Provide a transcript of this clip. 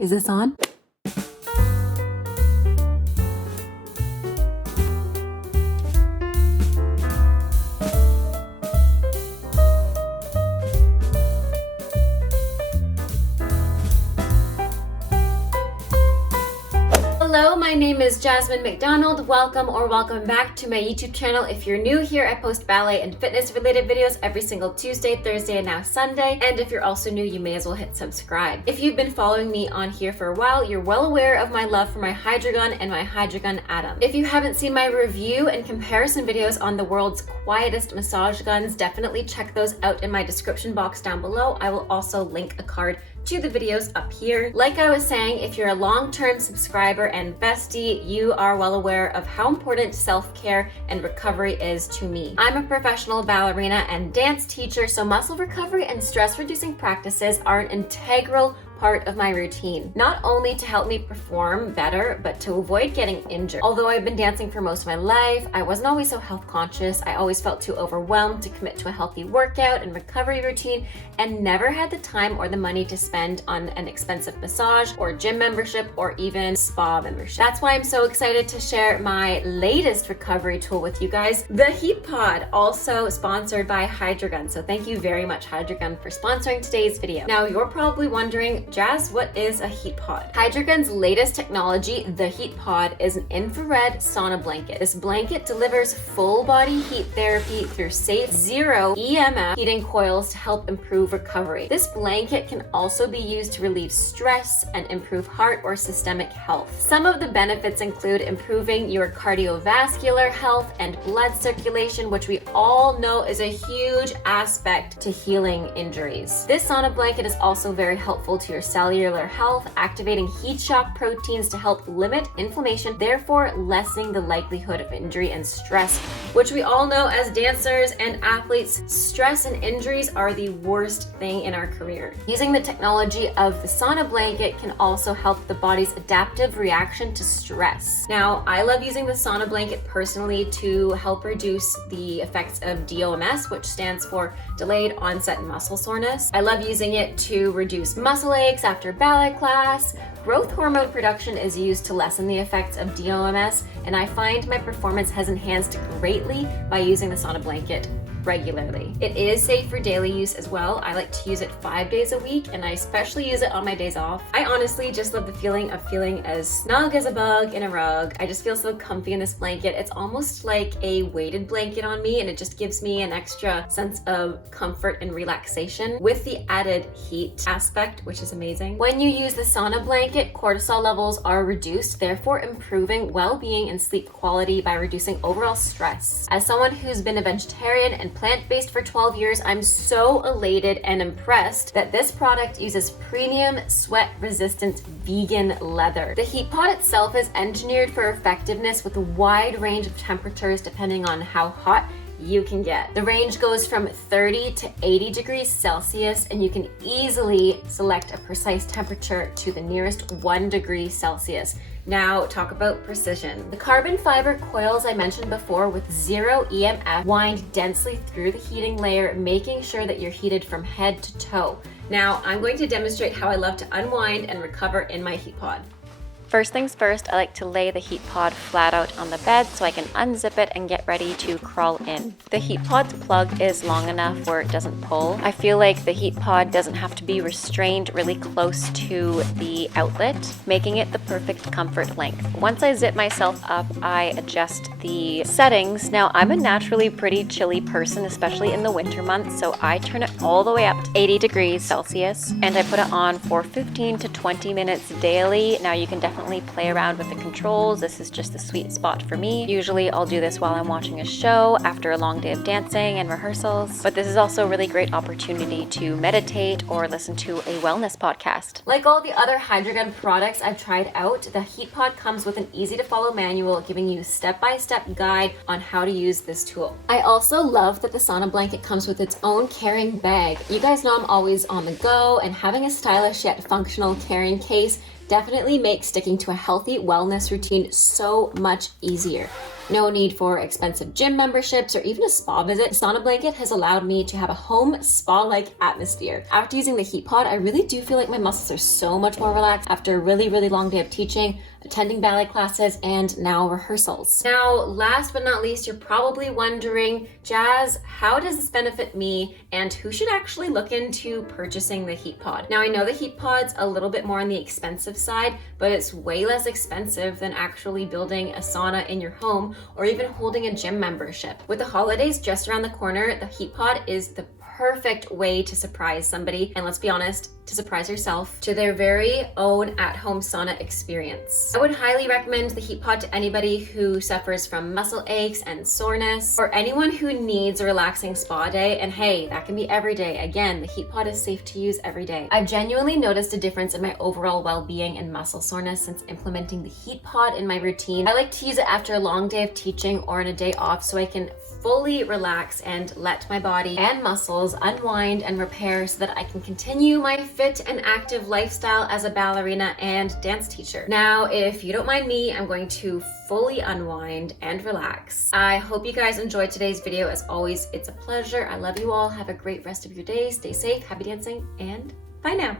Is this on? Hello, my name is Jasmine McDonald. Welcome back to my YouTube channel. If you're new here, I post ballet and fitness related videos every single Tuesday, Thursday, and now Sunday. And if you're also new, you may as well hit subscribe. If you've been following me on here for a while, you're well aware of my love for my Hydragun and my Hydragun Atom. If you haven't seen my review and comparison videos on the world's quietest massage guns, definitely check those out in my description box down below. I will also link a card to the videos up here. Like I was saying, if you're a long-term subscriber and bestie, you are well aware of how important self-care and recovery is to me. I'm a professional ballerina and dance teacher, so muscle recovery and stress-reducing practices are an integral part of my routine, not only to help me perform better, but to avoid getting injured. Although I've been dancing for most of my life, I wasn't always so health conscious. I always felt too overwhelmed to commit to a healthy workout and recovery routine, and never had the time or the money to spend on an expensive massage or gym membership or even spa membership. That's why I'm so excited to share my latest recovery tool with you guys, the Heatpod, also sponsored by Hydragun. So thank you very much, Hydragun, for sponsoring today's video. Now you're probably wondering, Jazz, what is a Heatpod? Hydragun's latest technology, the Heatpod, is an infrared sauna blanket. This blanket delivers full body heat therapy through safe zero EMF heating coils to help improve recovery. This blanket can also be used to relieve stress and improve heart or systemic health. Some of the benefits include improving your cardiovascular health and blood circulation, which we all know is a huge aspect to healing injuries. This sauna blanket is also very helpful to your cellular health, activating heat shock proteins to help limit inflammation, therefore lessening the likelihood of injury and stress, which we all know as dancers and athletes, stress and injuries are the worst thing in our career. Using the technology of the sauna blanket can also help the body's adaptive reaction to stress. Now, I love using the sauna blanket personally to help reduce the effects of DOMS, which stands for delayed onset muscle soreness. I love using it to reduce muscle aches after ballet class. Growth hormone production is used to lessen the effects of DOMS, and I find my performance has enhanced greatly by using the sauna blanket regularly. It is safe for daily use as well. I like to use it 5 days a week, and I especially use it on my days off. I honestly just love the feeling of feeling as snug as a bug in a rug. I just feel so comfy in this blanket. It's almost like a weighted blanket on me, and it just gives me an extra sense of comfort and relaxation with the added heat aspect, which is amazing. When you use the sauna blanket, cortisol levels are reduced, therefore improving well-being and sleep quality by reducing overall stress. As someone who's been a vegetarian and plant-based for 12 years, I'm so elated and impressed that this product uses premium sweat-resistant vegan leather. The Heatpod itself is engineered for effectiveness with a wide range of temperatures depending on how hot you can get. The range goes from 30 to 80 degrees Celsius, and you can easily select a precise temperature to the nearest 1 degree Celsius. Now, talk about precision. The carbon fiber coils I mentioned before with zero EMF wind densely through the heating layer, making sure that you're heated from head to toe. Now, I'm going to demonstrate how I love to unwind and recover in my Heatpod. First things first, I like to lay the Heatpod flat out on the bed so I can unzip it and get ready to crawl in. The Heatpod's plug is long enough where it doesn't pull. I feel like the Heatpod doesn't have to be restrained really close to the outlet, making it the perfect comfort length. Once I zip myself up, I adjust the settings. Now, I'm a naturally pretty chilly person, especially in the winter months, so I turn it all the way up to 80 degrees Celsius, and I put it on for 15 to 20 minutes daily. Now, you can definitely play around with the controls. This is just the sweet spot for me. Usually I'll do this while I'm watching a show after a long day of dancing and rehearsals, but this is also a really great opportunity to meditate or listen to a wellness podcast. Like all the other Hydragun products I've tried out, the Heatpod comes with an easy to follow manual giving you a step-by-step guide on how to use this tool. I also love that the sauna blanket comes with its own carrying bag. You guys know I'm always on the go, and having a stylish yet functional carrying case definitely makes sticking to a healthy wellness routine so much easier. No need for expensive gym memberships or even a spa visit. The Sauna blanket has allowed me to have a home spa-like atmosphere. After using the Heatpod, I really do feel like my muscles are so much more relaxed after a really, really long day of teaching, attending ballet classes, and now rehearsals. Now, last but not least, you're probably wondering, Jazz, how does this benefit me and who should actually look into purchasing the Heatpod? Now, I know the Heatpod's a little bit more on the expensive side, but it's way less expensive than actually building a sauna in your home or even holding a gym membership. With the holidays just around the corner, the Heatpod is the perfect way to surprise somebody, and let's be honest, to surprise yourself, to their very own at-home sauna experience. I would highly recommend the Heatpod to anybody who suffers from muscle aches and soreness, or anyone who needs a relaxing spa day, and hey, that can be every day. Again, the Heatpod is safe to use every day. I've genuinely noticed a difference in my overall well-being and muscle soreness since implementing the Heatpod in my routine. I like to use it after a long day of teaching or on a day off so I can fully relax and let my body and muscles unwind and repair so that I can continue my fit and active lifestyle as a ballerina and dance teacher. Now, if you don't mind me, I'm going to fully unwind and relax. I hope you guys enjoyed today's video. As always, it's a pleasure. I love you all. Have a great rest of your day. Stay safe, happy dancing, and bye now.